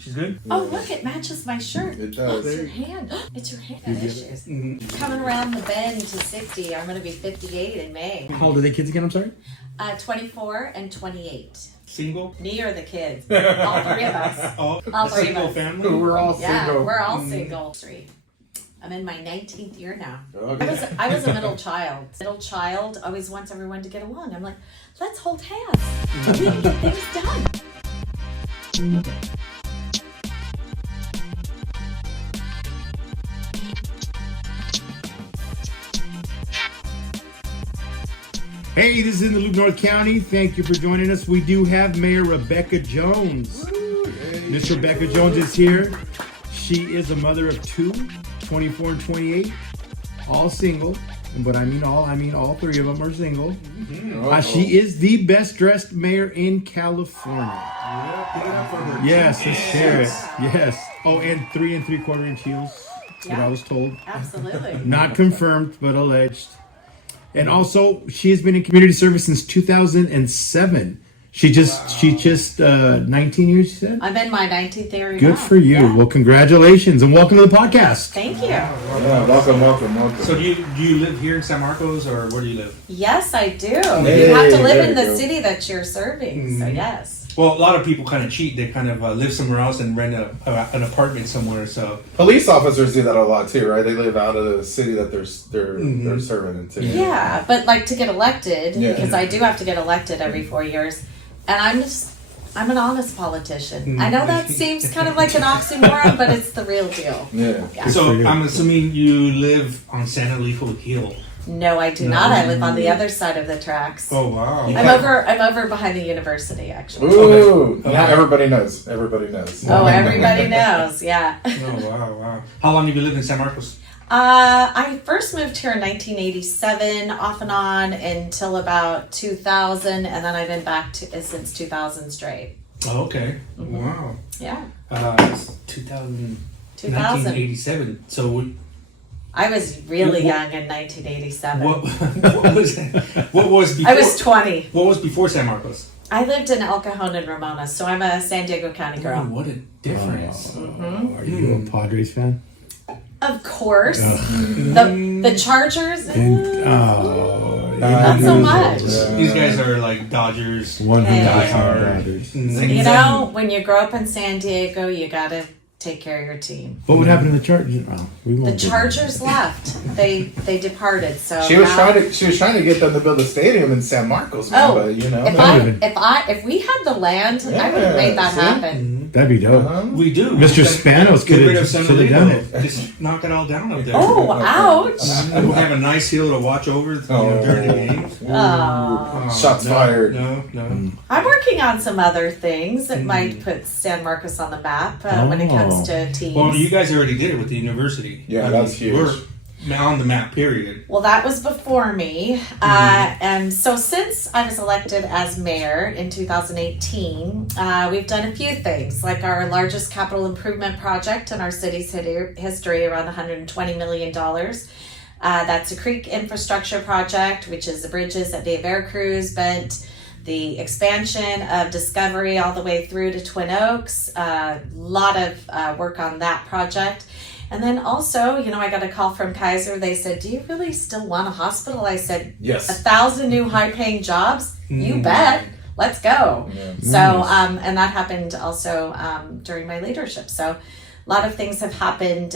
She's good? Oh, look, it matches my shirt. It does. It's your hand. It's your hand issues. Coming around the bend to 60. I'm going to be 58 in May. How old are the kids again? I'm sorry? 24 and 28. Single? Me or the kids? All three of us. Oh, All a three of single us. family? We're all Yeah, single. we're all single. I'm in my 19th year now. Okay. I was a middle child. Middle child always wants everyone to get along. I'm like, let's hold hands. We can get things done. Hey, this is in the Loop, North County. Thank you for joining us. We do have Mayor Rebecca Jones. Miss Rebecca Jones is here. She is a mother of two, 24 and 28, all single. But I mean all three of them are single. She is the best dressed mayor in California. Yeah, pick it up for her. Yes, let's share it. Yes. Oh, and 3 3/4 inch heels. That's what I was told. Absolutely. Not confirmed, but alleged. And also, she has been in community service since 2007. She just 19 years, you said? I'm in my 19th year. Good for you. Yeah. Well, congratulations and welcome to the podcast. Thank you. Yeah, welcome. So do you live here in San Marcos, or where do you live? Yes, I do. Hey, You have to live there in you the go. city that you're serving. So yes. Well, a lot of people kind of cheat. They kind of live somewhere else and rent an apartment somewhere. So Police officers do that a lot too, right? They live out of the city that they're serving in too. Yeah, but like to get elected, Yeah. because I do have to get elected every 4 years, and I'm an honest politician. I know that seems kind of like an oxymoron, but it's the real deal. Yeah. Yeah. for so you. I'm assuming you live on San Elijo Hill. No, I do not. I live on the other side of the tracks. Oh wow! I'm over behind the university, actually. Ooh. Okay. Now everybody knows. Everybody knows. Oh, everybody knows. Yeah. Oh wow! How long have you lived in San Marcos? I first moved here in 1987, off and on until about 2000, and then I've been back since 2000 straight. Oh, okay. Wow. Yeah. It's 2000. 2000. 1987. So I was really young in 1987. what was before? I was 20. What was before San Marcos? I lived in El Cajon and Ramona, so I'm a San Diego County Oh, girl. what a difference! Are you a Padres fan? Of course. The Chargers, not so much. These guys are like Dodgers. 100% Hey. Padres. You know, when you grow up in San Diego, you gotta take care of your team. What would happen to the Chargers? Oh, we The won't do that. Chargers left. They departed. So She was now- trying to get them to build a stadium in San Marcos, man, Oh, but you know. if we had the land, I would have made that see? happen. That'd be dope. We do. Mr. Spanos Get rid could of San have done Elijo. it. Just knock it all down up there. Oh, ouch! We'll have a nice hill to watch over during the game. Oh. Shots fired. No. I'm working on some other things that might put San Marcos on the map when it comes to teams. Well, you guys already did it with the university. Yeah, I that's huge. We're now on the map, period. Well, that was before me. And so since I was elected as mayor in 2018, we've done a few things, like our largest capital improvement project in our city's history, around $120 million. That's a creek infrastructure project, which is the bridges at Via Veracruz, Bent, the expansion of Discovery all the way through to Twin Oaks. A lot of work on that project. And then also, I got a call from Kaiser. They said, do you really still want a hospital? I said, Yes. 1,000 new high-paying jobs? You bet. Let's go. Yeah. So, and that happened also during my leadership. So a lot of things have happened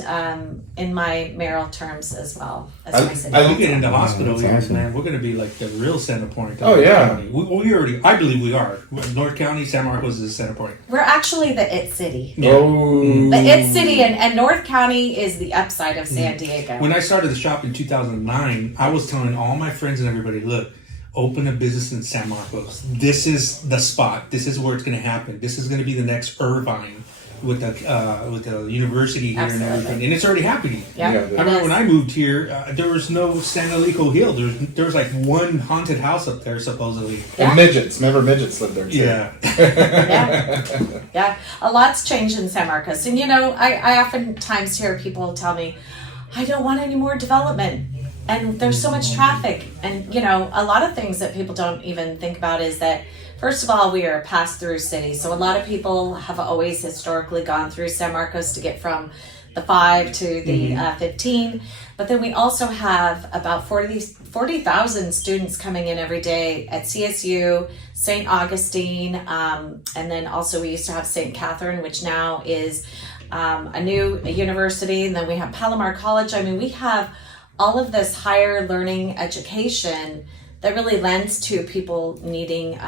in my mayoral terms as well as my city. We get into hospital that's here, awesome. man. We're going to be like the real center point. Oh, of the yeah. county. We already, I believe we are. North County, San Marcos is the center point. We're actually the it city. Oh. The it city and North County is the upside of San Diego. When I started the shop in 2009, I was telling all my friends and everybody, look, open a business in San Marcos. This is the spot. This is where it's going to happen. This is going to be the next Irvine with the university here Absolutely. and everything. And it's already happening. Yeah, Yeah, I it remember is. when I moved here, there was no San Elijo Hill. There was like one haunted house up there, supposedly. And midgets. Remember midgets lived there too. Yeah. Yeah, a lot's changed in San Marcos. And I oftentimes hear people tell me, I don't want any more development. And there's so much traffic. And, a lot of things that people don't even think about is that First of all, we are a pass-through city. So a lot of people have always historically gone through San Marcos to get from the 5 to the 15. But then we also have about 40,000 students coming in every day at CSU, St. Augustine, and then also we used to have St. Catherine, which now is a new university. And then we have Palomar College. I mean, we have all of this higher learning education that really lends to people needing,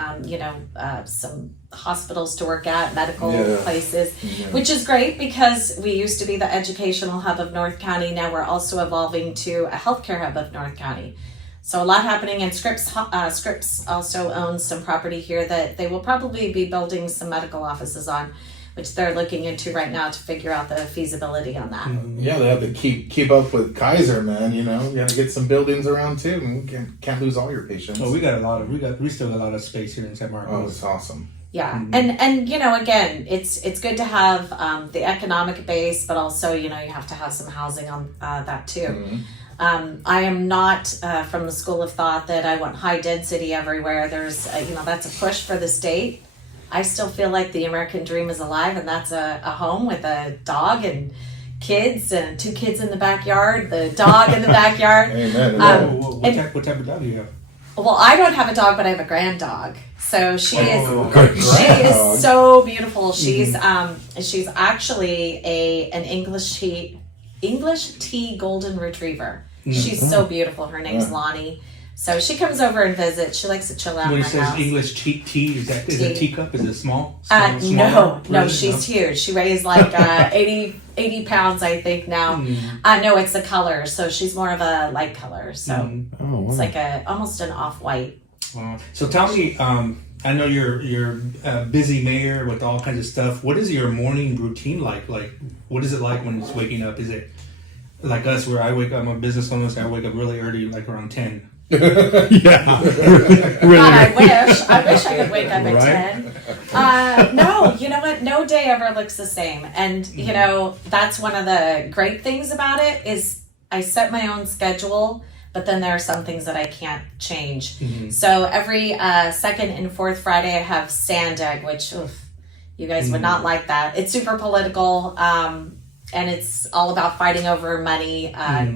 some hospitals to work at, medical places, which is great because we used to be the educational hub of North County. Now we're also evolving to a healthcare hub of North County. So a lot happening, and Scripps also owns some property here that they will probably be building some medical offices on, which they're looking into right now to figure out the feasibility on that. Yeah, they have to keep up with Kaiser, man. You know, you got to get some buildings around too. And can't lose all your patients. Well, we still got a lot of space here in San Marcos. Oh, it's awesome. Yeah, and again, it's good to have the economic base, but also you have to have some housing on that too. I am not from the school of thought that I want high density everywhere. There's that's a push for the state. I still feel like the American dream is alive, and that's a home with a dog and kids and 2 kids in the backyard, the dog in the backyard. Amen. What type of dog do you have? Well, I don't have a dog, but I have a grand dog. So she is dog. so beautiful. She's actually an English tea golden retriever. She's so beautiful. Her name's Lonnie. So she comes over and visits. She likes to chill out When in it my says house. English tea, is it teacup? Is it small? No, she's huge. She weighs like 80 pounds, I think now. No, it's the color. So she's more of a light color. So it's like almost an off-white. Wow. So tell me, I know you're a busy mayor with all kinds of stuff. What is your morning routine like? Like, what is it like when it's waking up? Is it like us, where I wake up? I'm a business owner, so I wake up really early, like around 10. Yeah. God, I wish I could wake up at 10. No, you know what? No day ever looks the same. And, that's one of the great things about it is I set my own schedule, but then there are some things that I can't change. So every second and fourth Friday, I have Sand Egg, which you guys would not like that. It's super political, and it's all about fighting over money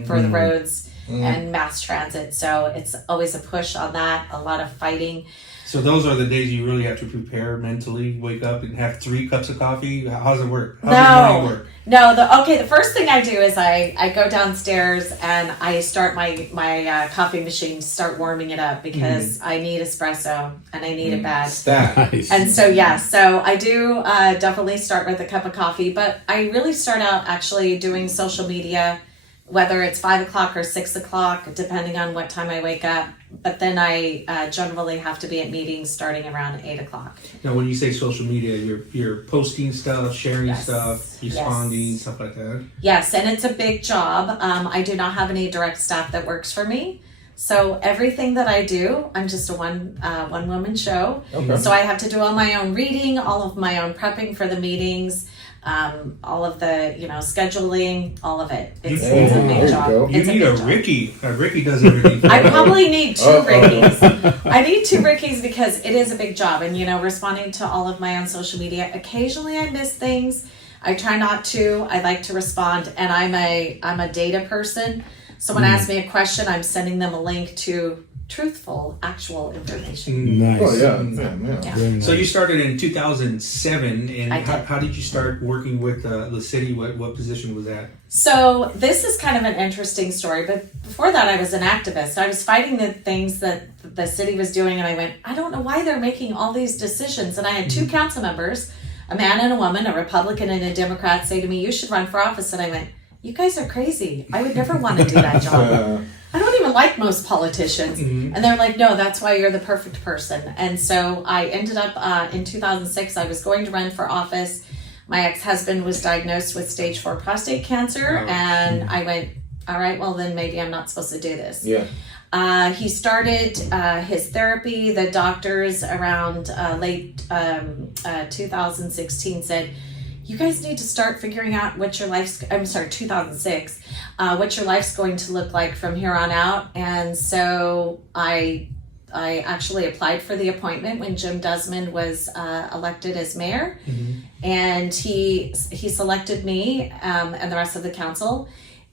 for the roads and mass transit. So it's always a push on that, a lot of fighting. So those are the days you really have to prepare mentally, wake up and have 3 cups of coffee? How does it work? How does morning work? No, the first thing I do is I go downstairs and I start my coffee machine to start warming it up because I need espresso and I need it bad. Nice. And so I do definitely start with a cup of coffee, but I really start out actually doing social media, whether it's 5 o'clock or 6 o'clock, depending on what time I wake up. But then I generally have to be at meetings starting around 8 o'clock. Now, when you say social media, you're posting stuff, sharing stuff, responding, Yes. stuff like that? Yes, and it's a big job. I do not have any direct staff that works for me. So everything that I do, I'm just a one woman show. Okay. So I have to do all my own reading, all of my own prepping for the meetings, all of the scheduling, all of it. It's a there big you job. go. You It's a need a big job. Ricky. A Ricky does everything. I probably need 2 Rickies. I need 2 Rickies because it is a big job. And, responding to all of my own social media, occasionally I miss things. I try not to. I like to respond. And I'm a data person. Someone asks me a question, I'm sending them a link to truthful, actual information. Nice. Oh yeah. Very nice. So you started in 2007, and I did. how did you start working with the city? What position was that? So this is kind of an interesting story, but before that I was an activist. I was fighting the things that the city was doing, and I went, I don't know why they're making all these decisions. And I had 2 council members, a man and a woman, a Republican and a Democrat, say to me, you should run for office. And I went, you guys are crazy. I would never want to do that job. I don't even like most politicians. And they're like, no, that's why you're the perfect person. And so I ended up in 2006, I was going to run for office. My ex-husband was diagnosed with stage 4 prostate cancer. And I went, all right, well then maybe I'm not supposed to do this. Yeah. He started his therapy. The doctors around late 2016 said, you guys need to start figuring out what your life's, 2006, what your life's going to look like from here on out. And so I I actually applied for the appointment when Jim Desmond was elected as mayor, and he selected me and the rest of the council,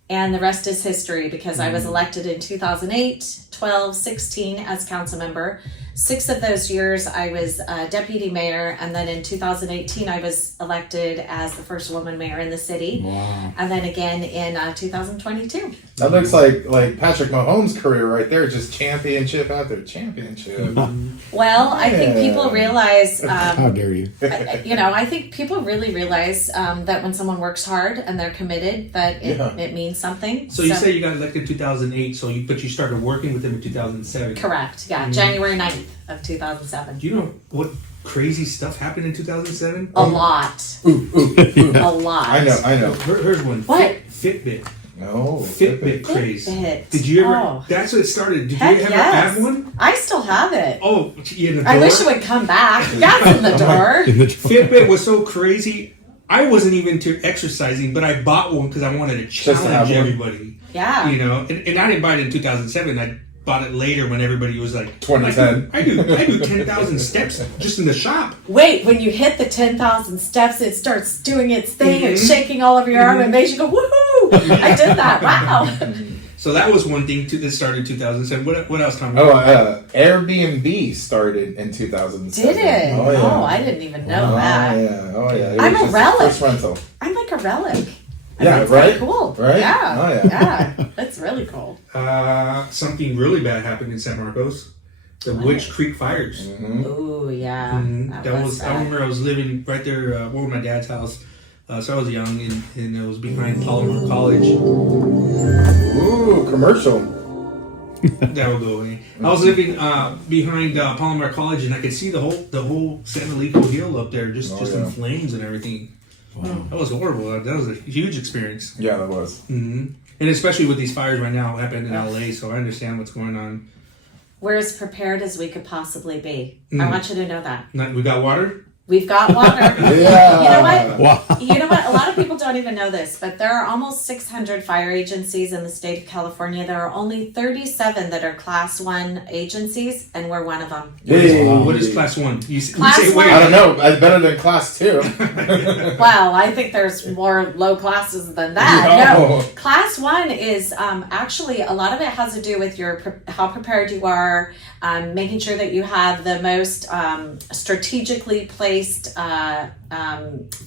and the rest is history because I was elected in 2008, 12, 16 as council member. 6 of those years I was deputy mayor, and then in 2018 I was elected as the first woman mayor in the city. Wow. And then again in 2022. That looks like Patrick Mahomes' career right there, just championship after championship. Well, I think people realize, How dare you? I think people really realize that when someone works hard and they're committed, that it means something. So you say you got elected in 2008, but you started working with him in 2007. Correct. Yeah, January 9th of 2007. Do you know what crazy stuff happened in 2007? A lot. A lot. I know. Here's one. What? Fitbit. No. Fitbit craze. Fitbit. Did you ever? Oh. That's what it started. Did Heck you ever yes. have one? I still have it. Oh, in the door? I wish it would come back. That's in the door. Fitbit was so crazy. I wasn't even to exercising, but I bought one because I wanted to Just to have challenge one. everybody. Yeah. You know, and I didn't buy it in 2007. I bought it later when everybody was like 2010. I do 10,000 steps just in the shop. Wait, when you hit the 10,000 steps, it starts doing its thing and shaking all over your arm and makes you go, woohoo! I did that. Wow. So that was one thing that started in 2007. What else, Tom? Airbnb started in 2007. Did it? Oh, yeah. Oh, I didn't even know that. Oh, yeah. It I'm was a just relic. First rental. I'm like a relic. Yeah, That's right? cool. Right? Yeah. Oh, yeah. Yeah. That's really cool. Something really bad happened in San Marcos. The Witch Creek fires. Mm-hmm. Ooh, yeah. That was. I bad. remember I was living right there over my dad's house. So I was young, and it was behind Palmer College. Ooh, commercial. That will go away. I was living behind Palomar College, and I could see the whole San Felipe Hill up there, just in flames and everything. Wow. That was horrible. That was a huge experience. Yeah, that was. And especially with these fires right now happening in LA, so I understand what's going on. We're as prepared as we could possibly be. I want you to know that. We got water. We've got water. Yeah. You know what? Wow. You know what? A lot of people don't even know this, but there are almost 600 fire agencies in the state of California. There are only 37 that are Class 1 agencies, and we're one of them. Hey. What is Class 1? You Class say one. wait. I don't know. It's better than Class 2. Well, I think there's more low classes than that. No. No. Class 1 is actually, a lot of it has to do with how prepared you are, making sure that you have the most strategically placed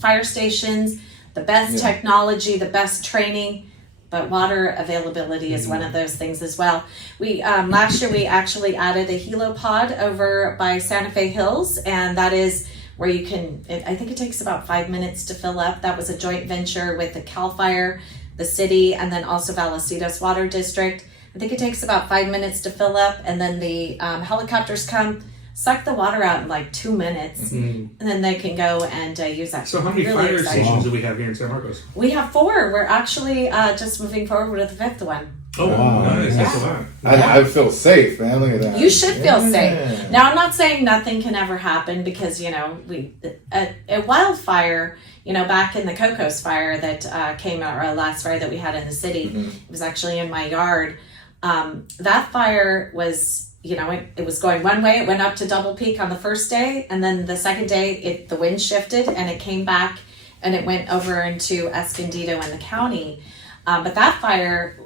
fire stations, the best technology, the best training, but water availability is one of those things as well. We last year we actually added a helipod over by Santa Fe Hills, and that is where you can, I think it takes about 5 minutes to fill up. That was a joint venture with the CAL FIRE, the city, and then also Vallecito's Water District. I think it takes about 5 minutes to fill up, and then the helicopters come, suck the water out in like 2 minutes, and then they can go and use that. So how many Really fire exciting. stations do we have here in San Marcos? We have 4. We're actually just moving forward with the 5th one. Oh, Wow. nice. That's a lot. I feel safe, man. Look at that. You should feel Yeah. safe. Now, I'm not saying nothing can ever happen because, a wildfire, back in the Cocos fire that came out, or last fire that we had in the city, it was actually in my yard. That fire was, it was going one way. It went up to Double Peak on the first day, and then the second day, the wind shifted and it came back and it went over into Escondido in the county. But that fire,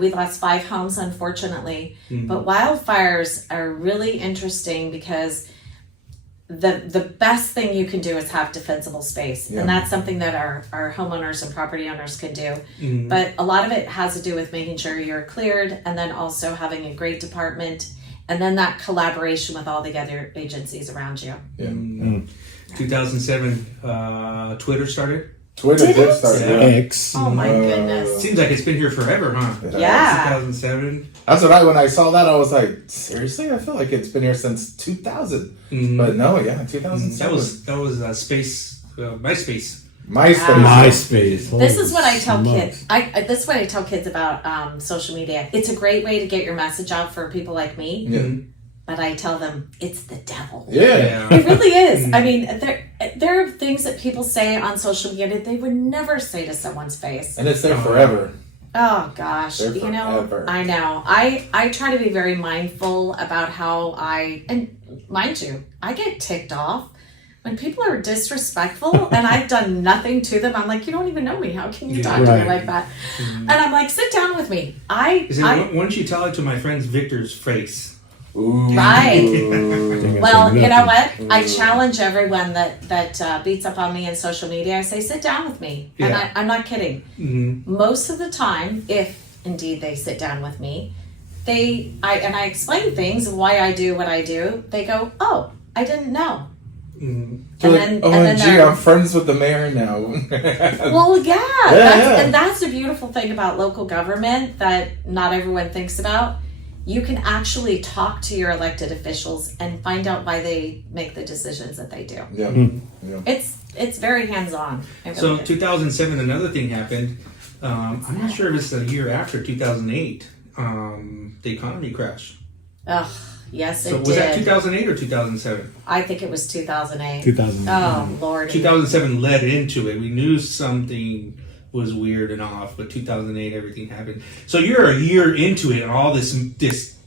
we lost 5 homes, unfortunately. But wildfires are really interesting because the best thing you can do is have defensible space. And that's something that our homeowners and property owners can do. But a lot of it has to do with making sure you're cleared, and then also having a great department, and then that collaboration with all the other agencies around you. 2007, Twitter started. Twitter Did did it? start. Yeah. X. Oh my goodness. Seems like it's been here forever, huh? Yeah. 2007. That's what when I saw that, I was like, seriously? I feel like it's been here since 2000. But no, 2007. That was space, MySpace. MySpace. MySpace. This is what I tell Holy kids. smokes. This is what I tell kids about social media. It's a great way to get your message out for people like me. Yeah. But I tell them it's the devil. Yeah. It really is. I mean, there are things that people say on social media that they would never say to someone's face. And it's there forever. Oh gosh, They're you know, forever. I know. I try to be very mindful about how and mind you, I get ticked off when people are disrespectful and I've done nothing to them. I'm like, you don't even know me. How can you talk to me Right. like that? And I'm like, sit down with me. I Why don't you tell it to my friend's Victor's face? Ooh. Right. Think I Well, said you know nothing. what? I challenge everyone that beats up on me in social media. I say, sit down with me. And Yeah. I'm not kidding. Mm-hmm. Most of the time, if indeed they sit down with me, I explain things of why I do what I do. They go, oh, I didn't know. They're like, and oh, then gee, they're- I'm friends with the mayor now. Well, yeah, yeah. and that's the beautiful thing about local government that not everyone thinks about. You can actually talk to your elected officials and find out why they make the decisions that they do. Yeah. Yeah. It's very hands on. So 2007, another thing happened. I'm not sure if it's the year after 2008. The economy crashed. Ugh, yes, So it was did. that 2008 or 2007? I think it was 2008. 2000. Oh Lord. 2007 led into it. We knew something was weird and off, but 2008 everything happened. So you're a year into it, and all this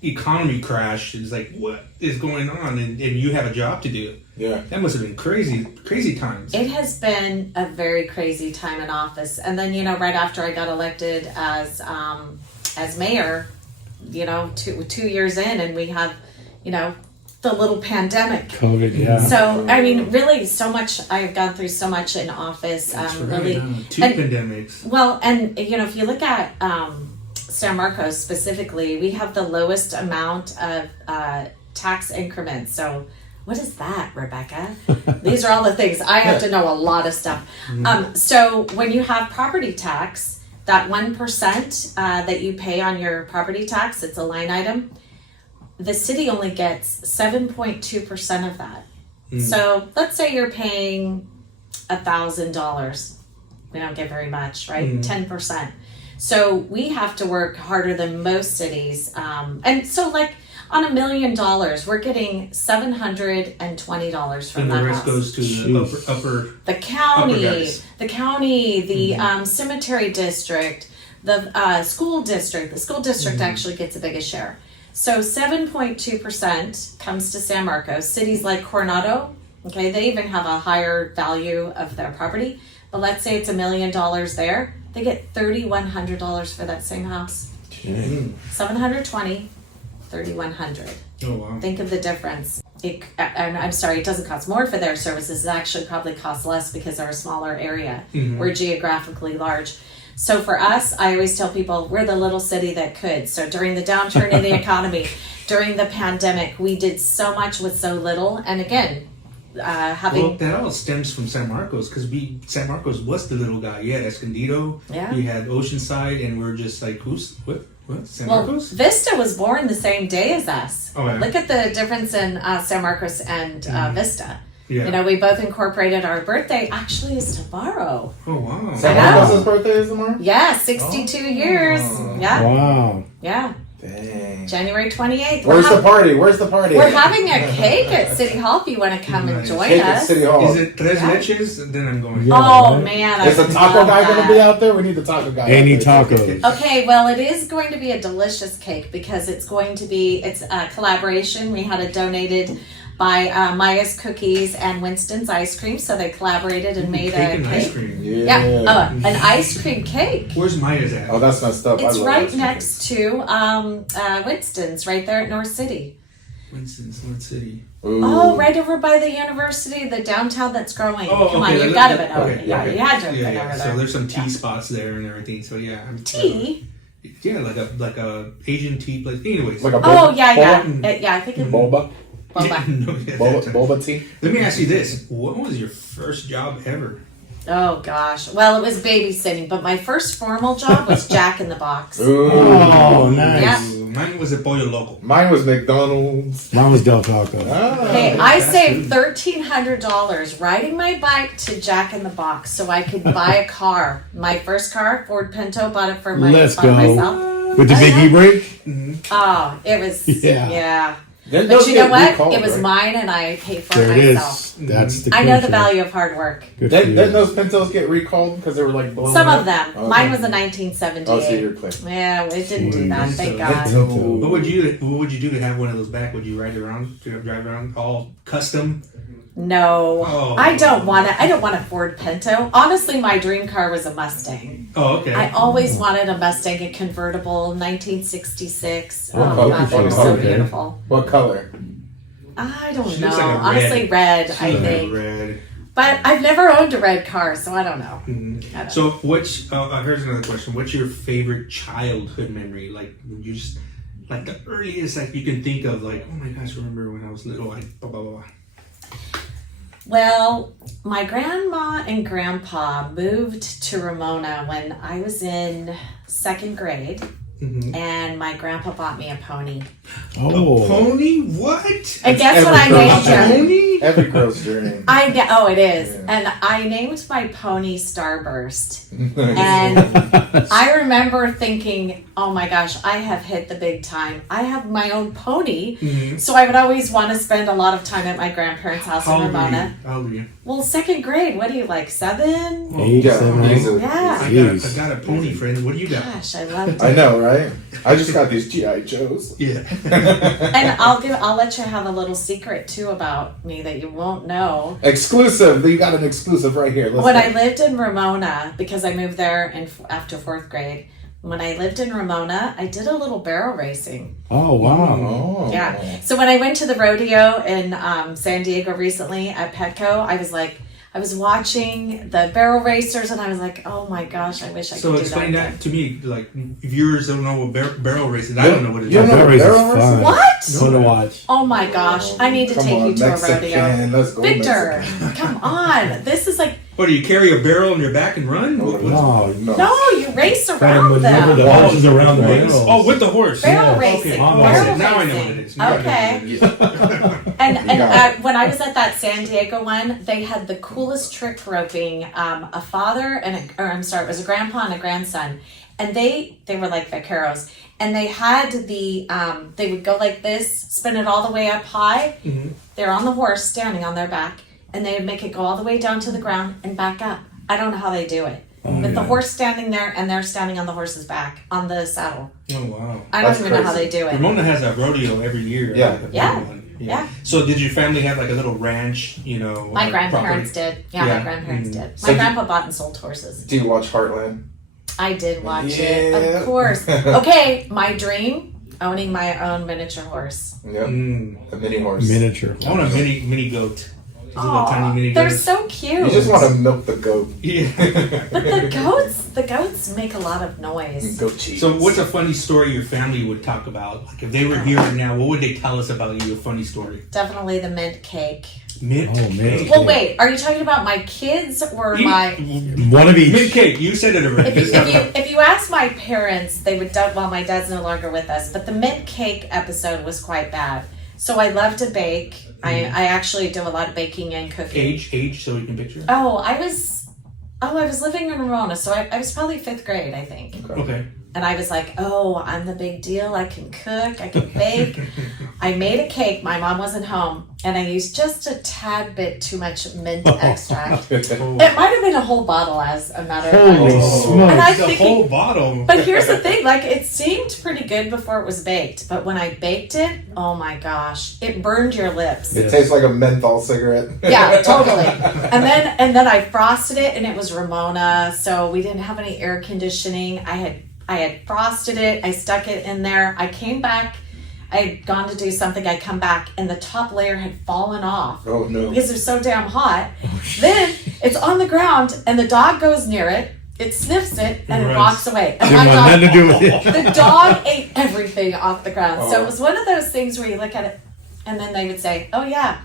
economy crash is like, what is going on? And you have a job to do. Yeah. That must have been crazy times. It has been a very crazy time in office. And then, you know, right after I got elected as mayor, you know, two years in, and we have, you know, the little pandemic. COVID, yeah. So, I mean, really, so much, I've gone through so much in office. That's Really, right, two and- pandemics. well, and, you know, if you look at San Marcos specifically, we have the lowest amount of tax increments. So, what is that, Rebecca? These are all the things. I have to know a lot of stuff. So, when you have property tax, that 1% that you pay on your property tax, it's a line item. The city only gets 7.2% of that. So let's say you're paying $1,000. We don't get very much, right? 10%. So we have to work harder than most cities. And so like on $1 million, we're getting $720 from And that the rest house. goes to the Jeez. upper The county, guys. the cemetery district, the school district. The school district actually gets the biggest share. So 7.2% comes to San Marcos. Cities like Coronado, okay, they even have a higher value of their property. But let's say it's $1 million there, they get $3,100 for that same house. $720, $3,100. Oh wow. Think of the difference. I'm sorry, it doesn't cost more for their services. It actually probably costs less because they're a smaller area. We're geographically large. So for us, I always tell people we're the little city that could. So during the downturn in the economy, during the pandemic, we did so much with so little. And again, having Well, that all stems from San Marcos because San Marcos was the little guy. You had Escondido, Yeah. you had Oceanside, and we're just like, what? San well, Marcos? Vista was born the same day as us. Oh, yeah. Look at the difference in San Marcos and Vista. Yeah. You know, we both incorporated our birthday. Actually, is tomorrow. Oh wow. San I know. Marcos' birthday is tomorrow? Yeah, 62 years. Yeah, Wow. yeah. Dang. January 28th. Where's the party? Where's the party? We're having a cake at City Hall if you want to come and Nice. join Cake at us. City Hall. Is it Tres Leches? Then I'm going. Yeah. Oh man, I Is the would taco love guy that. going to be out there? We need the taco guy. Any out there. tacos. Okay, well, it is going to be a delicious cake because it's a collaboration. We had it donated by Maya's Cookies and Winston's Ice Cream, so they collaborated and made Cake a and ice cake. cream. Yeah. An ice cream cake. Where's Maya's at? Oh, that's messed up. It's I love right ice next to Winston's, right there at North City. Winston's, North City. cream. Ooh. Oh, right over by the university, the downtown that's growing. Oh, Come okay, on, you've got to okay, been over. okay, Yeah, okay. you had to have Yeah, been yeah. over there. So there's some tea Yeah. spots there and everything. So yeah, Tea? Yeah, like a Asian tea place. Anyways. Like a Oh, boba, yeah. boba, Yeah, I think it's boba, boba. No, yeah, boba, that- boba tea. Let me ask you this: what was your first job ever? Oh gosh. Well, it was babysitting, but my first formal job was Jack in the Box. Ooh. Oh, nice. Yeah. Mine was a Pollo Loco. Mine was McDonald's. Mine was Del Taco. Ah. Okay, I fast saved food. $1,300 riding my bike to Jack in the Box so I could buy a car. My first car, Ford Pinto, bought it for Let's bought it go. myself. With the big e-brake? Oh, it was Yeah. yeah. Then But those you know get what? recalled, It was right? mine, and I paid for There it it myself. is. That's the I know the crucial. value of hard work. Good for you. Didn't those pencils get recalled because they were like blown Some up? of them. Okay. Mine was a 1978. Oh, so you're clear. Yeah, it didn't do that. Jeez. Thank So- God. So- What would you do to have one of those back? Would you drive around all custom? No, Oh. I don't want it. I don't want a Ford Pinto. Honestly, my dream car was a Mustang. Oh, okay. I always wanted a Mustang, a convertible, 1966. Oh, Oh, God, they were so okay. beautiful. What color? I don't She know. looks like a red. Honestly, red, She I looks like think. red. But I've never owned a red car, so I don't know. Mhm. I don't So, here's another question. What's your favorite childhood memory? Like, you just, like the earliest like you can think of, like, oh my gosh, I remember when I was little, like, blah, blah, blah. Well, my grandma and grandpa moved to Ramona when I was in second grade, Mm-hmm. and my grandpa bought me a pony. Oh. Pony? What? And guess what I every named girl's him? Pony? Every girl's journey. Oh, it is. Yeah. And I named my pony Starburst. Nice. And I remember thinking, oh my gosh, I have hit the big time. I have my own pony. Mhm. So I would always want to spend a lot of time at my grandparents' house How in old were you? Ramona. How old were you? Well, second grade, what are you, like 7? 8, Yeah, 7, he's 8. a- Yeah. I got a pony friend. What do you got? Gosh, I loved I it. know, right? I just got these GI Joes. Yeah. And I'll let you have a little secret too about me that you won't know. Exclusive. You got an exclusive right here. Let's When go. I lived in Ramona, because I moved there after 4th grade, when I lived in Ramona, I did a little barrel racing. Oh, wow. Oh. Yeah. So when I went to the rodeo in San Diego recently at Petco, I was watching the barrel racers, and I was like, oh my gosh, I wish I So could do explain that. that to me. Like, viewers don't know what barrel racing. I don't know what it is. You don't know Barrel racing barrel is racing? fun. What? Fun to watch. Oh my gosh, I need to Come take on, you to Mexican. a rodeo. Let's go, Victor, Mexican. come on. This is like, What do you carry a barrel on your back and run? No, No, no, you race Gotta around maneuver the them. horses around the Right. barrels. Oh, with the horse. Barrel Yeah. racing. Okay. on Barrel Now I racing. know what it is. Now I know Okay. what it is. And got when I was at that San Diego one, they had the coolest trick roping. A father it was a grandpa and a grandson, and they were like vaqueros, and they had they would go like this, spin it all the way up high. Mhm. They're on the horse, standing on their back, and they would make it go all the way down to the ground and back up. I don't know how they do it. But the horse standing there, and they're standing on the horse's back on the saddle. Oh, wow. I don't That's even know how crazy. they do it. Ramona has a rodeo every year. Yeah. like a big Yeah. one. Yeah. So did your family have like a little ranch, you know? My or grandparents property? did. Yeah, Yeah. my grandparents Mhm. did. So My do- grandpa bought and sold horses. Do you watch Heartland? I did watch it, Yeah. of course. Okay, my dream, owning my own miniature horse. Yep. Mm. A mini horse. Miniature. I want a mini goat. Just a little Aw, tiny mini they're goat. so cute. You just want to milk the goat. Yeah. But the goats make a lot of noise. Goat cheese. So what's a funny story your family would talk about? Like if they were here right now, what would they tell us about you? A funny story. Definitely the mint cake. Mint Oh, mint cake. cake. Well, wait, are you talking about my kids or my? One of each. Mint cake. You said it already. If you ask my parents, they would. Well, my dad's no longer with us, but the mint cake episode was quite bad. So I love to bake. I actually do a lot of baking and cooking. Age, so we can picture. Oh, I was living in Ramona, so I was probably 5th grade, I think. Okay. And I was like, oh, I'm the big deal. I can cook, I can bake. I made a cake. My mom wasn't home, and I used just a tad bit too much mint extract. It might have been a whole bottle, as a matter of fact. Holy smokes. And I'm the thinking, whole bottle. but here's the thing, like it seemed pretty good before it was baked, but when I baked it, oh my gosh, it burned your lips. It tastes like a menthol cigarette. Yeah, totally. And then I frosted it, and it was Ramona, so we didn't have any air conditioning. I had frosted it. I stuck it in there. I came back. I had gone to do something. I come back, and the top layer had fallen off Oh no. because they're so damn hot. Then it's on the ground, and the dog goes near it. It sniffs it, and it Runs. walks away. And Didn't my want dog, nothing to do with it. the dog ate everything off the ground. So Oh. it was one of those things where you look at it, and then they would say, "Oh yeah."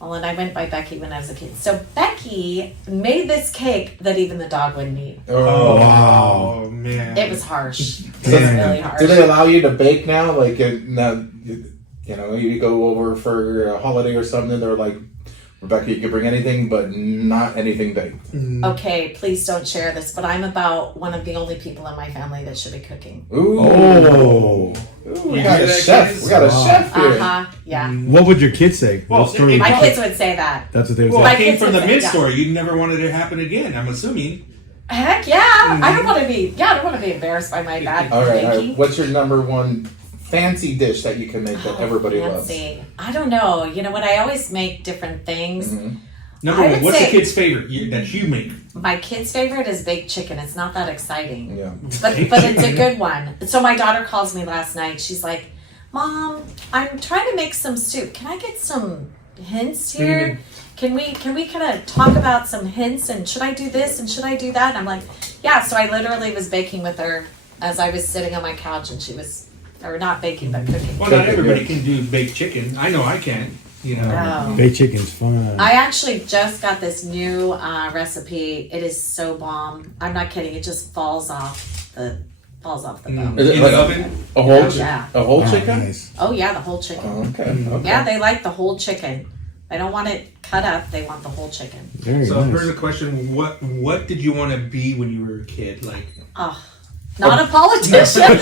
Well, and I went by Becky when I was a kid. So Becky made this cake that even the dog wouldn't eat. Oh. Wow. Oh man. It was harsh. It was Damn. really harsh. Do they allow you to bake now? Like, now, you know, you go over for a holiday or something, and they're like, Rebecca, you can bring anything, but not anything baked. Okay, please don't share this, but I'm about one of the only people in my family that should be cooking. Ooh. Oh. Ooh, we got a chef. We got a chef here. Yeah. What would your kids say? Well, What story? My kids would say that. That's what they would Well, say. it came from the Yeah. mid story. You never wanted it to happen again, I'm assuming. Heck yeah! I don't want to be. Yeah, I don't want to be embarrassed by my bad All right, all baking. right. What's your number one fancy dish that you can make that everybody Fancy. I don't know. You know what? I always make different things. loves? Number I one, would what's the say- kid's favorite that you make? My kid's favorite is baked chicken. It's not that exciting, Yeah. but it's a good one. So my daughter calls me last night. She's like, "Mom, I'm trying to make some soup. Can I get some hints here? Can we kind of talk about some hints and should I do this and should I do that?" And I'm like, "Yeah." So I literally was baking with her as I was sitting on my couch, and she was, or not baking but cooking. Well, not everybody can do baked chicken. I know I can. You know. Oh. Baked chicken's fun. I actually just got this new recipe. It is so bomb. I'm not kidding. It just falls off the bone. Is it In like the oven? a whole Yeah. a whole Oh, chicken? nice. Oh yeah, the whole chicken. Oh, okay. Okay. Yeah, they like the whole chicken. They don't want it cut up. They want the whole chicken. Very So here's a nice. question: What did you want to be when you were a kid? Like, Oh, not a politician. A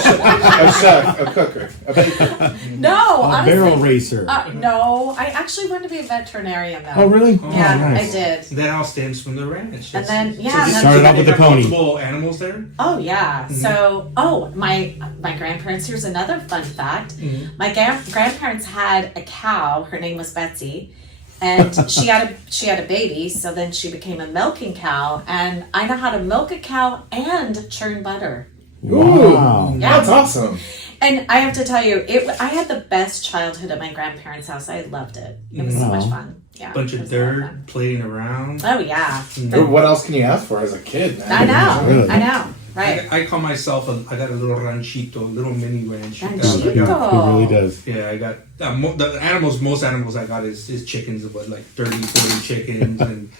chef, a cooker, a baker. No, A honestly. barrel racer. No, I actually wanted to be a veterinarian though. Oh, really? Yeah, Oh, nice. I did. that all stems from the ranch. And then So yeah, this- and then, Started off with they the have pony. multiple animals there. oh yeah. So my grandparents. Here's another fun fact. My grandparents had a cow. Her name was Betsy. And she had a baby, so then she became a milking cow, and I know how to milk a cow and churn butter. Wow. Yeah. That's awesome. And I have to tell you, I had the best childhood at my grandparents' house. I loved it. It was so much fun. Yeah. Bunch it of was a lot of dirt fun. playing around. Oh yeah. What else can you ask for as a kid, man? I know. Really? I know. Right. I call myself I got a little ranchito, a little mini ranch. Ranchito. I got- It really does. Yeah, I got most animals I got is chickens, of like 30, 40 chickens and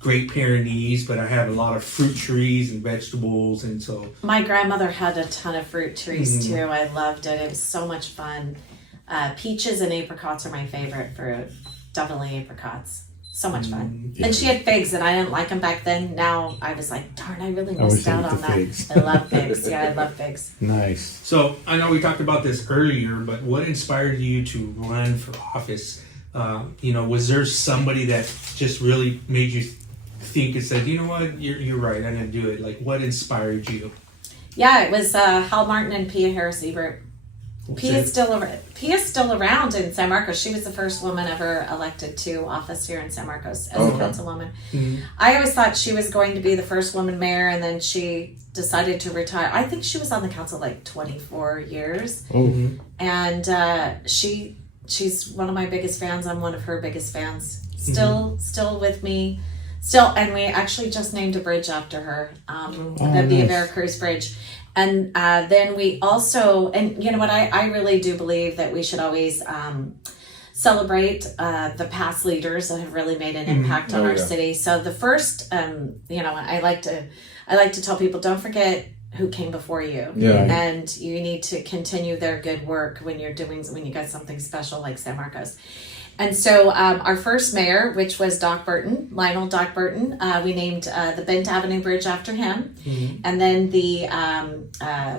Great Pyrenees, but I have a lot of fruit trees and vegetables, and so My grandmother had a ton of fruit trees too. I loved it. It was so much fun. Peaches and apricots are my favorite fruit. Definitely apricots. So much fun. Yeah. And she had figs, and I didn't like them back then. Now I was like, darn, I really I wish missed I out ate on the that. figs. I love figs. Yeah, I love figs. Nice. So I know we talked about this earlier, but what inspired you to run for office? Was there somebody that just really made you think and said, you know what, you're right, I'm gonna do it? Like, what inspired you? Yeah, it was Hal Martin and Pia Harris Ebert. Pia's still around in San Marcos. She was the first woman ever elected to office here in San Marcos as a councilwoman. I always thought she was going to be the first woman mayor, and then she decided to retire. I think she was on the council like 24 years. Oh. And she's one of my biggest fans. I'm one of her biggest fans. Still with me. And we actually just named a bridge after her, the Via nice. Veracruz Bridge. And then we also, and you know what, I really do believe that we should always celebrate the past leaders that have really made an impact on Oh, our yeah. city. So the first, I like to tell people, don't forget who came before you. Yeah. And you need to continue their good work when you got something special like San Marcos. And so our first mayor, which was Lionel Doc Burton, we named the Bent Avenue Bridge after him. And then the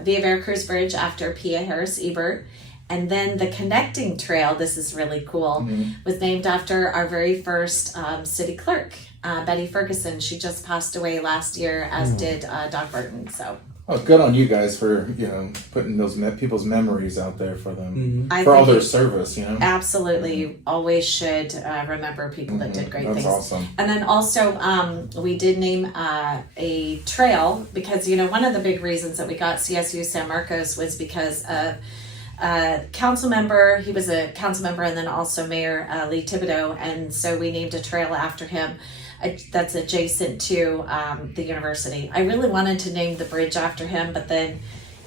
Via Veracruz Bridge after Pia Harris Ebert. And then the connecting trail, this is really cool, was named after our very first city clerk, Betty Ferguson. She just passed away last year, as did Doc Burton. So. Oh, good on you guys for putting those people's memories out there for them I for all think their service. Absolutely, you always should remember people that did great That's things. awesome. And then also, we did name a trail because one of the big reasons that we got CSU San Marcos was because of council member. He was a council member, and then also Mayor Lee Thibodeau, and so we named a trail after him. That's adjacent to the university. I really wanted to name the bridge after him, but then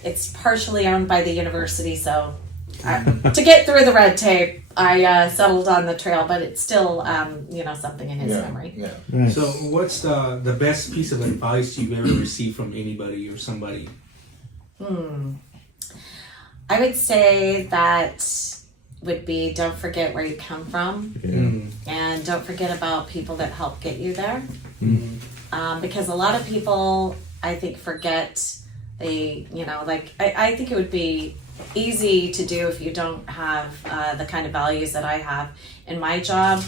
it's partially owned by the university, so to get through the red tape, I settled on the trail, but it's still something in his memory. Yeah. Nice. So what's the best piece of advice you've ever received from anybody or somebody? I would say that would be don't forget where you come from, and don't forget about people that helped get you there. Because a lot of people, I think, forget I think it would be easy to do if you don't have the kind of values that I have in my job.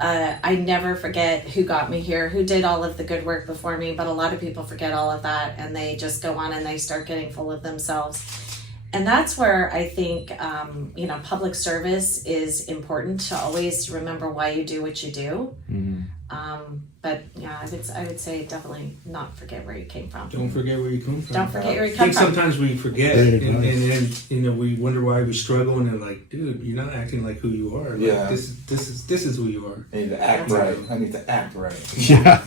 I never forget who got me here, who did all of the good work before me, but a lot of people forget all of that and they just go on and they start getting full of themselves. And that's where I think, public service is important, to always remember why you do what you do. But yeah, I would say definitely not forget where you came from. Don't forget where you come from. Don't forget where you I come think from. sometimes we forget, and then we wonder why we struggle, and they're like, dude, you're not acting like who you are. Like, this is who you are. I need to act right. I need to act right. Yeah.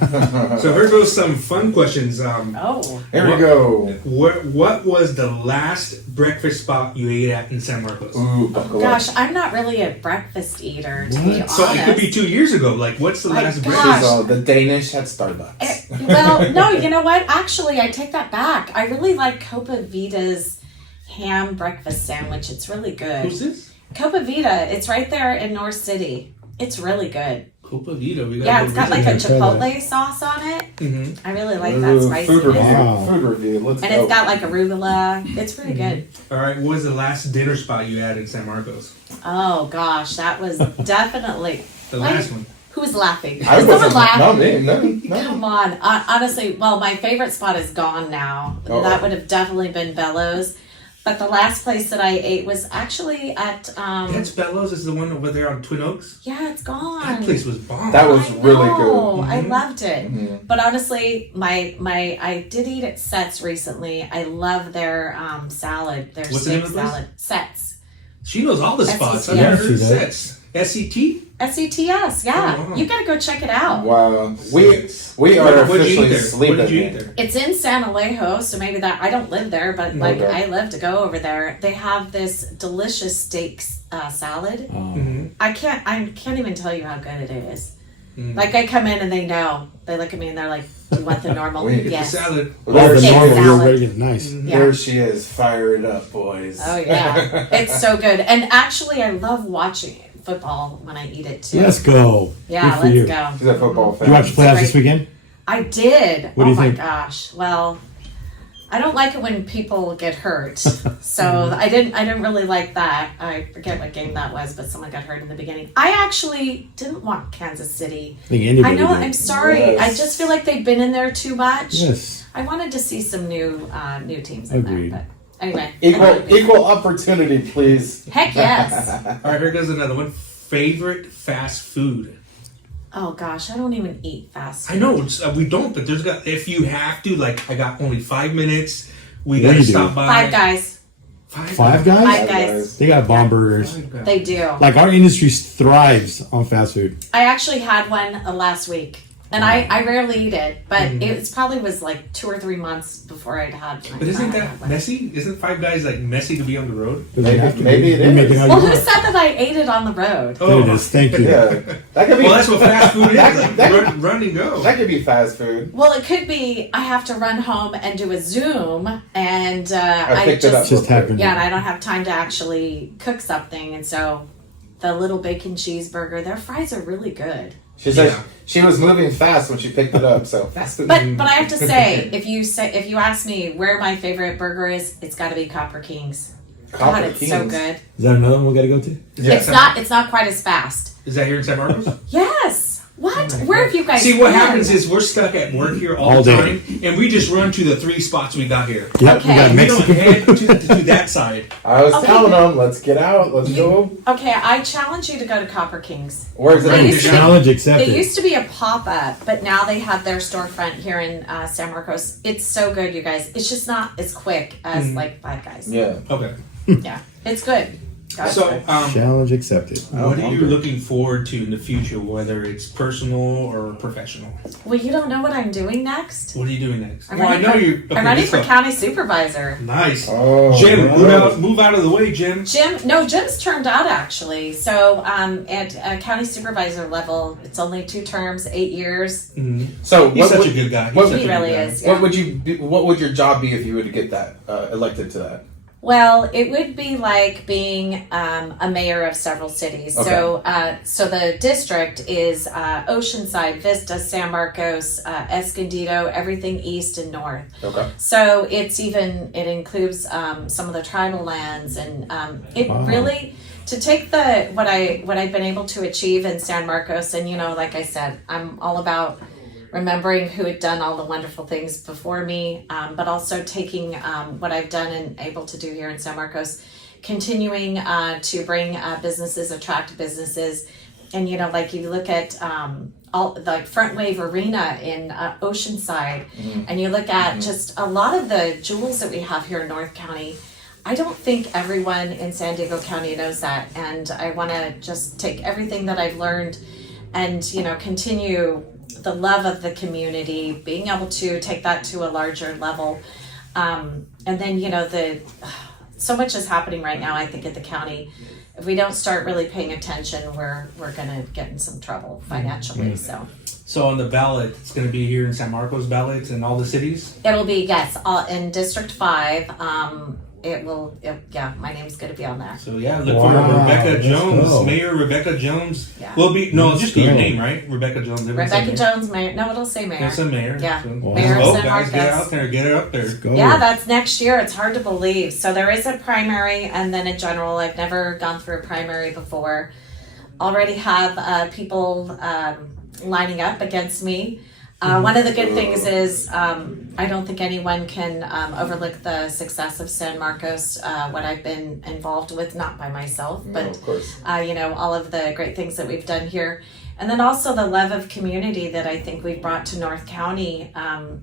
So here goes some fun questions. Here we go. What was the last breakfast spot you ate at in San Marcos? Ooh, buckle up. Gosh, I'm not really a breakfast eater, to be honest. So it could be 2 years ago. Like, what's the last gosh. breakfast? So the Danish at Starbucks. Well, no, you know what? Actually, I take that back. I really like Copa Vita's ham breakfast sandwich. It's really good. Who's this? Copa Vita. It's right there in North City. It's really good. Copa Vita. It's got like a chipotle sauce on it. I really like that spicy. Food review. Wow. Food review. Let's And go. it's got like arugula. It's pretty good. All right. What was the last dinner spot you had in San Marcos? Oh gosh, that was definitely The last one. Who's laughing? I Is someone wasn't. laughing? No. Come on. Honestly, well, my favorite spot is gone now. Uh-oh. That would have definitely been Bellows. But the last place that I ate was actually at That's Bellows is the one over there on Twin Oaks. yeah, it's gone. That place was bomb. That was really know. good. I loved it. But honestly, my I did eat at Sets recently. I love their salad, their What's the name steak of the place? salad. Sets. She knows all the spots. I've SETS. never heard sets. SET? SETS, yeah. Oh, wow. You gotta go check it out. Wow. We are What'd you eat officially there? sleeping. What did you eat there? It's in San Alejo, so maybe that I don't live there, but like Okay. I love to go over there. They have this delicious steak salad. I can't even tell you how good it is. Like I come in and they know. They look at me and they're like, "Do you want the normal?" Wait, Get yes. the salad. There The she Steak normal, is. you're salad. ready to get nice. Yeah. There she is. Fire it up, boys. Oh yeah, it's so good. And actually, I love watching football when I eat it too. Let's go. Yeah, Good for let's you. go. She's a football fan. You watch the playoffs this Great. weekend? I did. What do you my think? gosh. Well, I don't like it when people get hurt. So I didn't really like that. I forget what game that was, but someone got hurt in the beginning. I actually didn't want Kansas City. I think anybody I know, did. I'm sorry. Yes. I just feel like they've been in there too much. Yes. I wanted to see some new teams in Agreed. there. But anyway. Equal opportunity, please. Heck yes. All right, here goes another one. Favorite fast food? Oh gosh, I don't even eat fast food. I know we don't, but there's got if you have to. Like, I got only 5 minutes. We What do gotta you do? stop by. Five Guys. Five Guys? Five Guys. They got bomb burgers. Five Guys. They do. Like our industry thrives on fast food. I actually had one last week. And I rarely eat it, but it probably was like 2 or 3 months before I'd had my But isn't I that had one. messy? Isn't Five Guys like messy to be on the road? Maybe it They make is. how Well, you who want. said that I ate it on the road? There it is. Thank you. Yeah, that could be. Well, that's what fast food is. Like, that- run and go. That could be fast food. Well, it could be I have to run home and do a Zoom, and I I picked it up. just Just happened. yeah, and I don't have time to actually cook something, and so the little bacon cheeseburger, their fries are really good. She said Yeah. she was moving fast when she picked it up. So fast food. But I have to say, if you ask me where my favorite burger is, it's got to be Copper King's. Copper God, it's so Kings. good. Is that another one we got to go to? Yeah. It's not quite as fast. Is that here in San Marcos? Yes. What? Where have you guys See, what been? happens is we're stuck at work here all All the day. time, and we just run to the 3 spots we got here. Yep, Okay. we got We don't Mexican. head to that side. I was Okay. telling them, let's get out, let's go. Okay, I challenge you to go to Copper King's. Where's They it? used to be- Challenge accepted. They used to be a pop-up, but now they have their storefront here in San Marcos. It's so good, you guys. It's just not as quick as like Five Guys. Yeah. Okay. Yeah, it's good. Guys, So, good. Challenge accepted. what are you hungry. looking forward to in the future, whether it's personal or professional? Well, you don't know what I'm doing next? What are you doing next? I'm Well, I running know for- you. I'm running let's for go. county supervisor. Nice. Oh, Jim, wow. move out of the way, Jim. Jim's termed out actually. So at county supervisor level, it's only 2 terms, 8 years. So He's what such would, a good guy. He's what- such He a good really guy. is. Yeah. what would your job be if you were to get that elected to that? Well, it would be like being a mayor of several cities. Okay. So the district is Oceanside, Vista, San Marcos, Escondido, everything east and north. Okay. So it includes some of the tribal lands, and it really to take what I've been able to achieve in San Marcos, and like I said, I'm all about remembering who had done all the wonderful things before me, but also taking what I've done and able to do here in San Marcos, continuing to bring businesses, attract businesses. And, like you look at all the Front Wave Arena in Oceanside, and you look at just a lot of the jewels that we have here in North County. I don't think everyone in San Diego County knows that. And I want to just take everything that I've learned and, continue the love of the community, being able to take that to a larger level. And then, so much is happening right now, I think, at the county. If we don't start really paying attention, we're going to get in some trouble financially. So on the ballot, it's going to be here in San Marcos ballots in all the cities? It'll be, yes, in District 5. My name's going to be on there. So look for Rebecca Jones. Mayor Rebecca Jones. Yeah. Will be just be your name, right? Rebecca Jones. Rebecca Jones, Mayor. No, it'll say Mayor. It's a mayor. Yeah. So, Mayor of San guys, Marcos. get out there, get it up there. Yeah, that's next year. It's hard to believe. So there is a primary and then a general. I've never gone through a primary before. Already have people lining up against me. One of the good things is I don't think anyone can overlook the success of San Marcos, what I've been involved with, not by myself, but of course. all of the great things that we've done here. And then also the love of community that I think we've brought to North County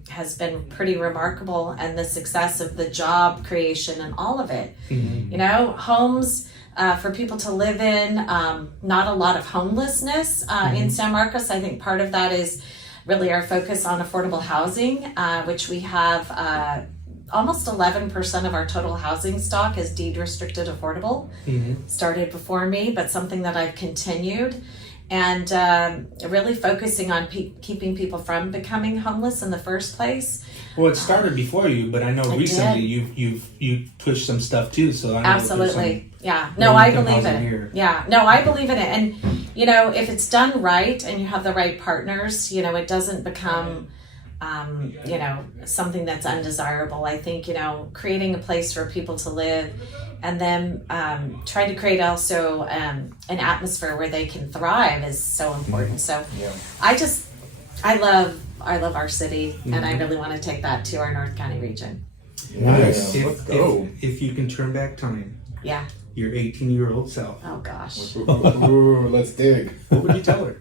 has been pretty remarkable, and the success of the job creation and all of it. Homes for people to live in, not a lot of homelessness in San Marcos. I think part of that is really our focus on affordable housing, which we have almost 11% of our total housing stock is deed restricted affordable. Started before me, but something that I've continued. And really focusing on keeping people from becoming homeless in the first place. Well, it started before you, but I know recently you've pushed some stuff too. So I know absolutely, yeah. No, I believe in it. Here. Yeah, no, I believe in it. And if it's done right and you have the right partners, it doesn't become, something that's undesirable. I think creating a place for people to live, and then trying to create also an atmosphere where they can thrive is so important. So I love our city, and I really want to take that to our North County region. Nice. Let's go. If you can turn back time, your 18-year-old self. Oh gosh. Ooh, let's dig. What would you tell her?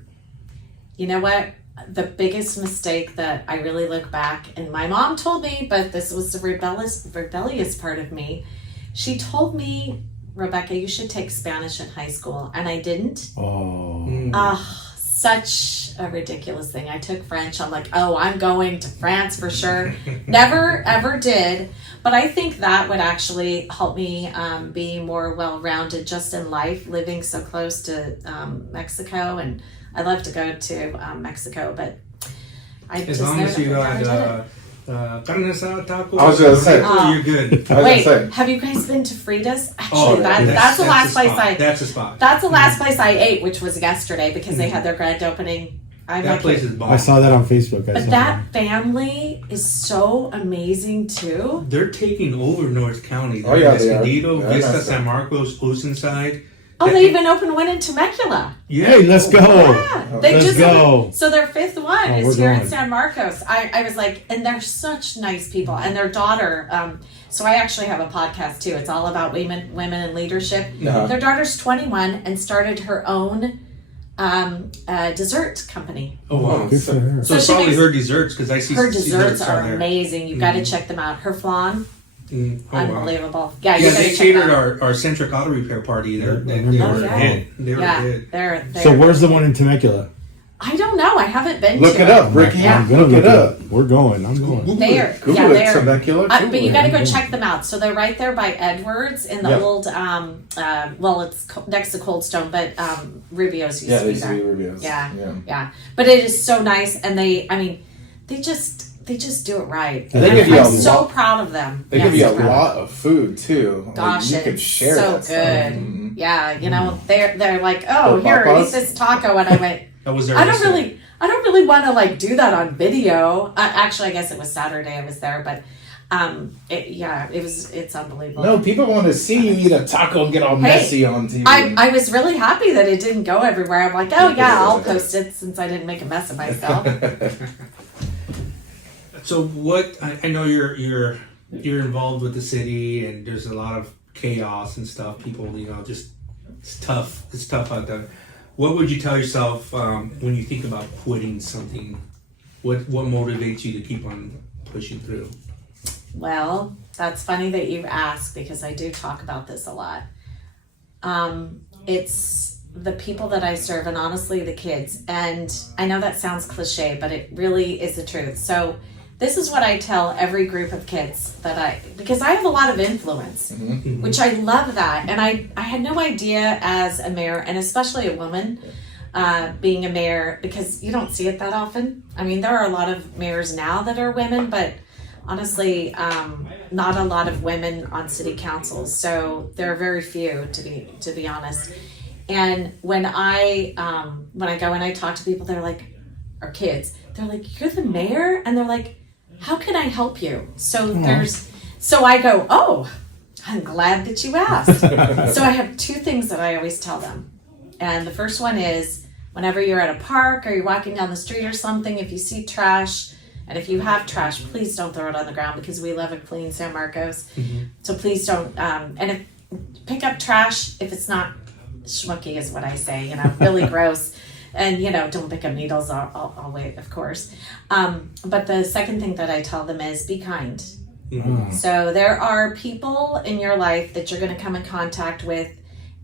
You know what? The biggest mistake that I really look back, and my mom told me, but this was the rebellious part of me. She told me, Rebecca, you should take Spanish in high school, and I didn't. Such a ridiculous thing. I took French. I'm like, I'm going to France for sure. Never ever did. But I think that would actually help me be more well-rounded just in life, living so close to Mexico. And I love to go to Mexico, but as long as you got carne asada, tacos. I was gonna say, you're good. Wait, have you guys been to Frida's? Actually, that's the last place That's a spot. That's the last place I ate, which was yesterday because they had their grand opening. That place is bomb. I saw that on Facebook. But that family is so amazing too. They're taking over North County. Oh yeah, Escondido, they are. Vista, San Marcos, Oceanside. Oh, they even opened one in Temecula. Yeah. Hey, let's go. Yeah, they Let's go. So their fifth one is we're here in going. San Marcos. I was like, and they're such nice people. And their daughter, so I actually have a podcast too. It's all about women in leadership. Their daughter's 21 and started her own dessert company. Oh wow. Good for her. So it's she probably makes- her desserts because I see Her desserts are there. amazing. You've got to check them out. Her flan, Oh, wow. unbelievable. Yeah, Yeah, they catered our Centric Auto Repair party. They were yeah. hit. They were Yeah, hit. they're So where's the one in Temecula? I don't know. I haven't been Look to it up, Ricky. Yeah. I'm gonna Look it up. We're going. I'm going. They're Google it, they're Temecula. but you got to go Yeah. check them out. So they're right there by Edwards in the Yep. old well, it's next to Cold Stone, but Rubio's used Yeah, to they be used to there. be Rubio's. Yeah. But it is so nice, and they just they just do it right. They give you I'm a so lot. proud of them. They Yeah, give you so a proud. lot of food too. Gosh, like, you could it's share so that good. stuff. Mhm. Yeah, you know, they're like, oh, For here, papas? eat this taco, and I went, I was there. I don't really want to like do that on video. Actually, I guess it was Saturday I was there, but it's unbelievable. No, people want to see you eat a taco and get all messy on TV. I was really happy that it didn't go everywhere. I'm like, oh yeah, I'll post it since I didn't make a mess of myself. So what? I know you're involved with the city, and there's a lot of chaos and stuff. People, just it's tough. It's tough out there. What would you tell yourself when you think about quitting something? What motivates you to keep on pushing through? Well, that's funny that you ask because I do talk about this a lot. It's the people that I serve and honestly the kids. And I know that sounds cliche, but it really is the truth. So this is what I tell every group of kids because I have a lot of influence, which I love that. And I had no idea as a mayor, and especially a woman, being a mayor, because you don't see it that often. I mean, there are a lot of mayors now that are women, but honestly, not a lot of women on city councils. So there are very few, to be honest. And when I go and I talk to people, they're like, or kids, they're like, you're the mayor? And they're like, how can I help you? So I go, oh, I'm glad that you asked. So I have two things that I always tell them. And the first one is, whenever you're at a park or you're walking down the street or something, if you see trash, and if you have trash, please don't throw it on the ground because we live in clean San Marcos. So please don't, pick up trash if it's not schmucky is what I say, really gross. And, don't pick up needles all way, of course. But the second thing that I tell them is be kind. So there are people in your life that you're going to come in contact with,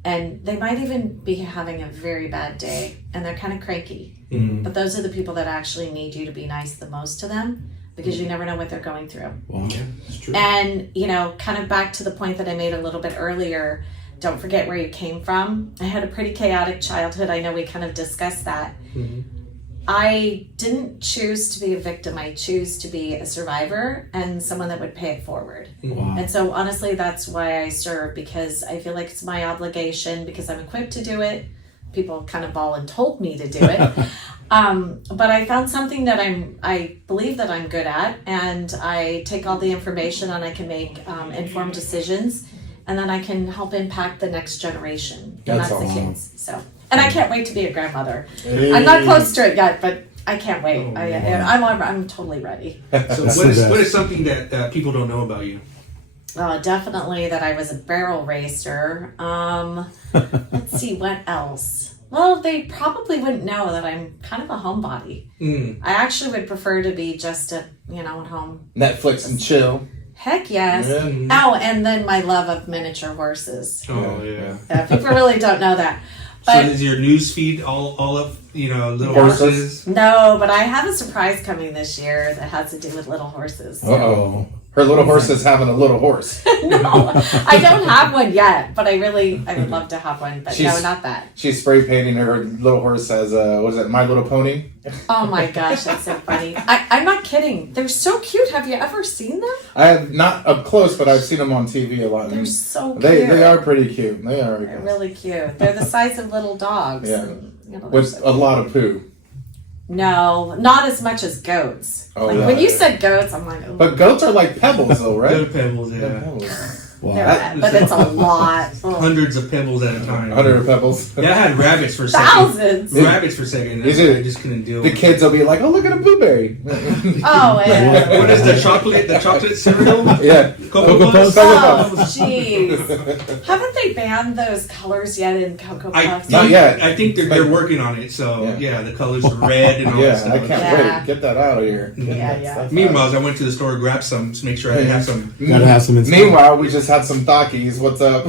and they might even be having a very bad day, and they're kind of cranky. But those are the people that actually need you to be nice the most to them, because you never know what they're going through. Wow, that's true. And, kind of back to the point that I made a little bit earlier, don't forget where you came from. I had a pretty chaotic childhood. I know we kind of discussed that. I didn't choose to be a victim. I choose to be a survivor and someone that would pay it forward. Wow. And so honestly, that's why I serve, because I feel like it's my obligation, because I'm equipped to do it. People kind of voluntold me to do it. But I found something that I believe that I'm good at, and I take all the information and I can make informed decisions, and then I can help impact the next generation. And that's awesome. the kids. So, and I can't wait to be a grandmother. I'm not close to it yet, but I can't wait. I'm totally ready. So what is something that people don't know about you? Definitely that I was a barrel racer. Let's see, what else? Well, they probably wouldn't know that I'm kind of a homebody. I actually would prefer to be just at home. Netflix and chill. Heck yes. Yeah. Oh, and then my love of miniature horses. Oh yeah. People really don't know that. So But is your news feed all of little horses? no, but I have a surprise coming this year that has to do with little horses. Uh-oh. Her little horse is having a little horse. No, I don't have one yet, but I would love to have one, but no, not that. She's spray painting her little horse as what is it, My Little Pony? Oh my gosh, that's so funny. I'm not kidding. They're so cute. Have you ever seen them? I have not up close, but I've seen them on TV a lot. They're so cute. They are pretty cute. They are. They're really cute. They're the size of little dogs. Yeah. And, they're With so a lot of poo. No, not as much as goats. Oh, like yeah. when you said goats, I'm like, oh. But goats are like pebbles, though, right? Little pebbles, They're yeah. pebbles. Wow. They're but it's a lot. Oh. Hundreds of pebbles at a time. 100 pebbles. Yeah, I had rabbits for a second. Thousands. Rabbits for a second. Is it- I just couldn't deal The with kids will be like, "Oh, look at a blueberry." Oh, yeah. What is the chocolate cereal? Yeah. Cocoa Puffs? Oh, jeez. Haven't they banned those colors yet in Cocoa Puffs? Not yet. I think they're working on it. So yeah, the colors are red and all that Yeah, stuff. I can't Yeah. wait. Get that out of here. Yeah. Meanwhile, I went to the store, grabbed some to make sure I have some. Gotta have some in stock. Meanwhile, we just had some Takis. What's up?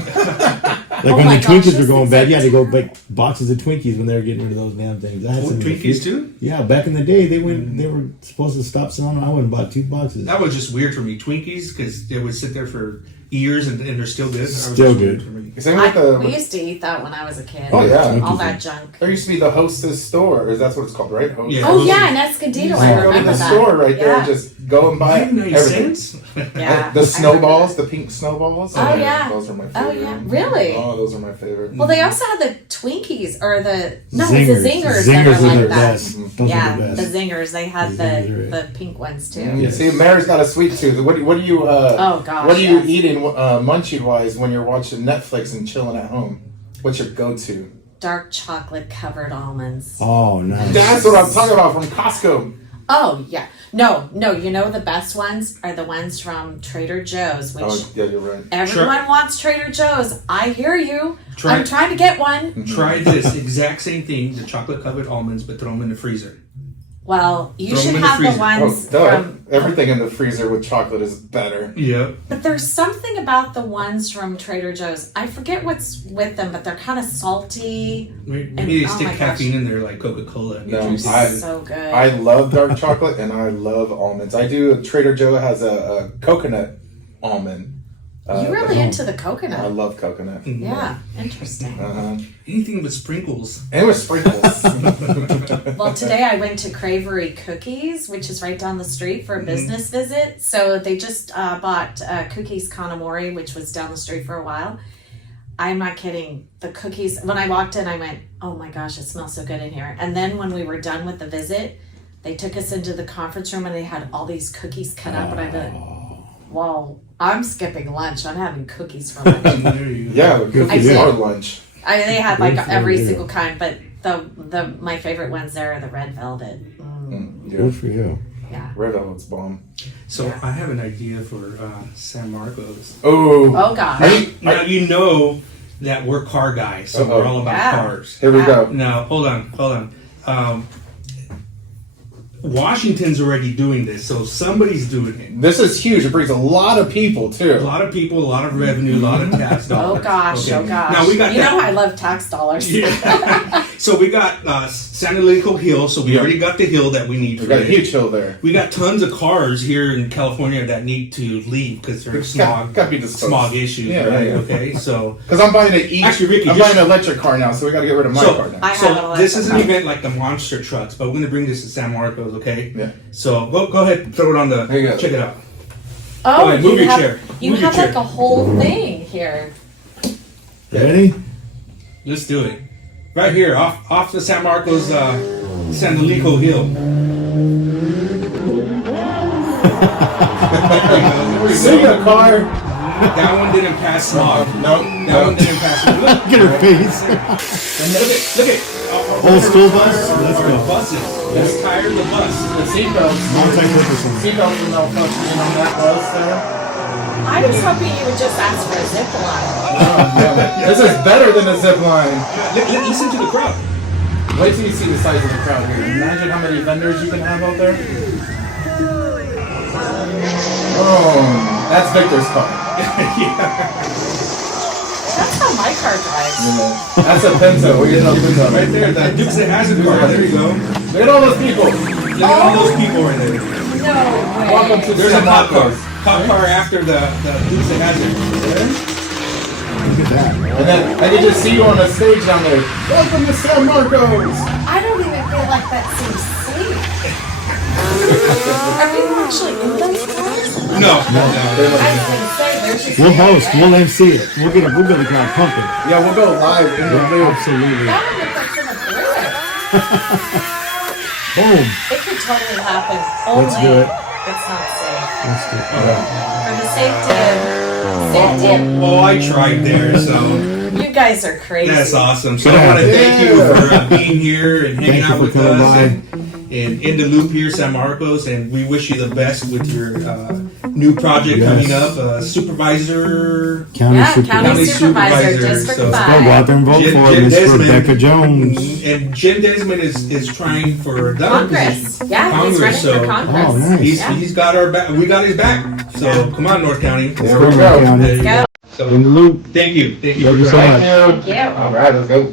Like Oh when my the gosh, Twinkies were those going things bad, are you had to go buy boxes of Twinkies when they were getting rid of those damn things. I had some in the Twinkies fridge. too? Yeah, back in the day, they were supposed to stop selling them. I went and bought 2 boxes. That was just weird for me. Twinkies, because they would sit there for years and they're still good. That was Still just good. weird for me. Same with the. We used to eat that when I was a kid. Oh, yeah. All that junk. There used to be the Hostess store, or that's what it's called, right? Hostess. Yeah. Oh yeah, and Escondido. I You go to remember the that. store right there, Yeah. just go and buy 99 everything. cents? Yeah. The snowballs, the pink snowballs. Oh, yeah. Those are my Oh favorite. yeah, really? Oh, those are my favorite. Well, they also had the Twinkies or the it's the Zingers. Zingers Zingers that are are like the that. best. Those Yeah, are the the best. Zingers. They had The Zingers are the pink ones too. Yes. See, Mary's got a sweet tooth. What do you? Oh gosh. What are you yes. eating, munchie wise, when you're watching Netflix and chilling at home? What's your go-to? Dark chocolate covered almonds. Oh, nice. That's what I'm talking about from Costco. Oh yeah. No. You know the best ones are the ones from Trader Joe's, which Oh, yeah, you're right. everyone wants Trader Joe's. I hear you. Try- I'm trying to get one. Try this exact same thing, the chocolate covered almonds, but throw them in the freezer. Well, you Throw 'em should in the have the freezer. ones Duh. from. Everything in the freezer with chocolate is better. Yep. But there's something about the ones from Trader Joe's. I forget what's with them, but they're kind of salty. Maybe And- they oh stick my gosh. caffeine in there like Coca-Cola. No, They're so good. I love dark chocolate and I love almonds. I do. Trader Joe has a coconut almond. You really into the I coconut? love coconut. Yeah, interesting. Anything with sprinkles. And with sprinkles. Well, today I went to Cravery Cookies, which is right down the street for a business visit. So they just bought Cookies Kanamori, which was down the street for a while. I'm not kidding. The cookies, when I walked in, I went, oh my gosh, it smells so good in here. And then when we were done with the visit, they took us into the conference room and they had all these cookies cut up. And I went, wow, I'm skipping lunch. I'm having cookies for lunch. There you go. Yeah, Good for cookies you. are lunch. They had like Good for every you. single kind, but the my favorite ones there are the red velvet. Yeah. Good for you. Yeah. Red velvet's bomb. So I have an idea for San Marcos. Oh. Oh gosh. Now you know that we're car guys, so we're all about Yeah. cars. Here we go. Now hold on. Washington's already doing this, so somebody's doing it. This is huge. It brings a lot of people A too. lot of people, a lot of revenue, a lot of tax dollars. Oh gosh, Okay. oh gosh. Now we got you that. know I love tax dollars. Yeah. So we got San Elico Hill, so we already got the hill that we need We for got a it. huge hill there. We got tons of cars here in California that need to leave because there's smog, Gotta be disposed. smog issues, Yeah, right? yeah. Okay, so Because I'm buying an Actually, Ricky, I'm just- buying an electric car now, so we got to get rid of my So- car now. I have so an this is an electric event like the monster trucks, but we're gonna bring this to San Marcos, okay? Yeah. So go ahead, throw it on the. There you go. Check it out. Oh, Go ahead, move your have, chair. You Move your have like chair. a whole thing here. Ready? Let's do it. Right here, off the San Marcos, San Elico Hill. See the car? That one didn't pass smog. No, That one didn't pass smog. Look, Look at her face. look at. Old school bus? Let's The go. buses. Let's tire the bus. The seatbelts. Multi-purpose one. Seatbelts are malfunctioning on that bus there. I was hoping you would just ask for a zip line. This is better than a zip line. Listen to the crowd. Wait till you see the size of the crowd here. Imagine how many vendors you can have out there. Oh, that's Victor's car. That's how my car drives. That's a Pinto. We're getting a Pinto Right there, the Dukes of Hazzard car. There you go. Look at all those people. Look at all those people right there. No way. Welcome to There's a San cop car. Marcos. Cop car after the Dukes of Hazzard. Look at that. And then I can just see you on the stage down there. Welcome to San Marcos. I don't even feel like that seems safe. Are people actually in those cars? No. I was gonna say, there's just We'll host. We'll MC it. We'll get the crowd pumping. Yeah, we'll go live in the video. Absolutely. That one looks like someone threw it. Boom. It could totally happen. Only Let's do it. it's not safe. Let's do it. For the safety. Oh, I tried there, so You guys are crazy. that's awesome. So I want to thank you for being here and hanging Thank you out for with coming us by. and in the loop here, San Marcos. And we wish you the best with your new project Yes. coming up, supervisor. County Yeah, Supervisor. county supervisor, Supervisor, District so- Go 5. out there and vote Jim- for Jim Miss Desmond. Rebecca Jones. And Jim Desmond is trying for another Congress. position. Yeah, he's Congress, running so for Congress. Oh, nice. he's Yeah. he's got our back. We got his back. So come on, North County. There we Go, go. County. There you Go. So In the loop. thank you. Love you so much. Thank you. All right, let's go.